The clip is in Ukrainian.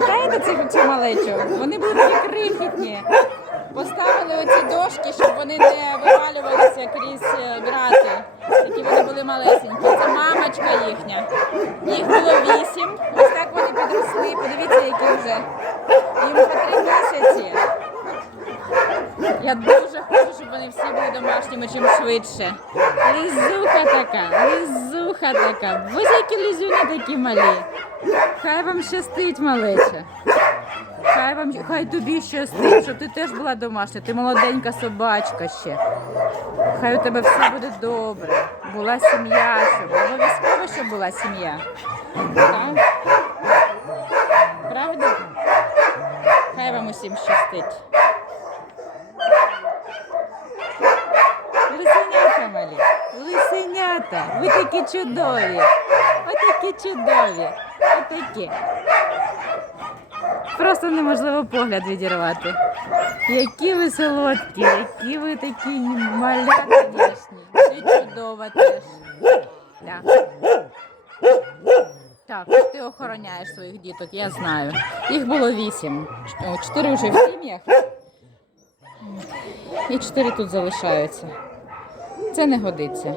Пам'ятаєте цю, цю малечу? Вони були такі крихітні. Поставили оці дошки, щоб вони не вивалювалися крізь е, грати. Такі вони були малесенькі. Це мамочка їхня. Їх було вісім. Ось так вони підросли. Подивіться, які вже. Їм по три місяці. Я дуже хочу, щоб вони всі були домашніми чим швидше. Лизуха така, лизуха така. Ось які лизюні такі малі. Хай вам щастить, малеча. Хай вам хай тобі щастить, щоб ти теж була домашня. Ти молоденька собачка ще. Хай у тебе все буде добре. Була сім'я, щоб обов'язково, щоб була сім'я. Так? Правда? Хай вам усім щастить. Лисенята малі, лисенята, ви такі чудові. Отакі чудові. Отакі. Просто неможливо погляд відірвати. Які ви солодкі, які ви такі малята ніжні. І чудова теж. Так. Так, ти охороняєш своїх діток, я знаю. Їх було вісім. Чотири вже в сім'ях. І чотири тут залишаються. Це не годиться.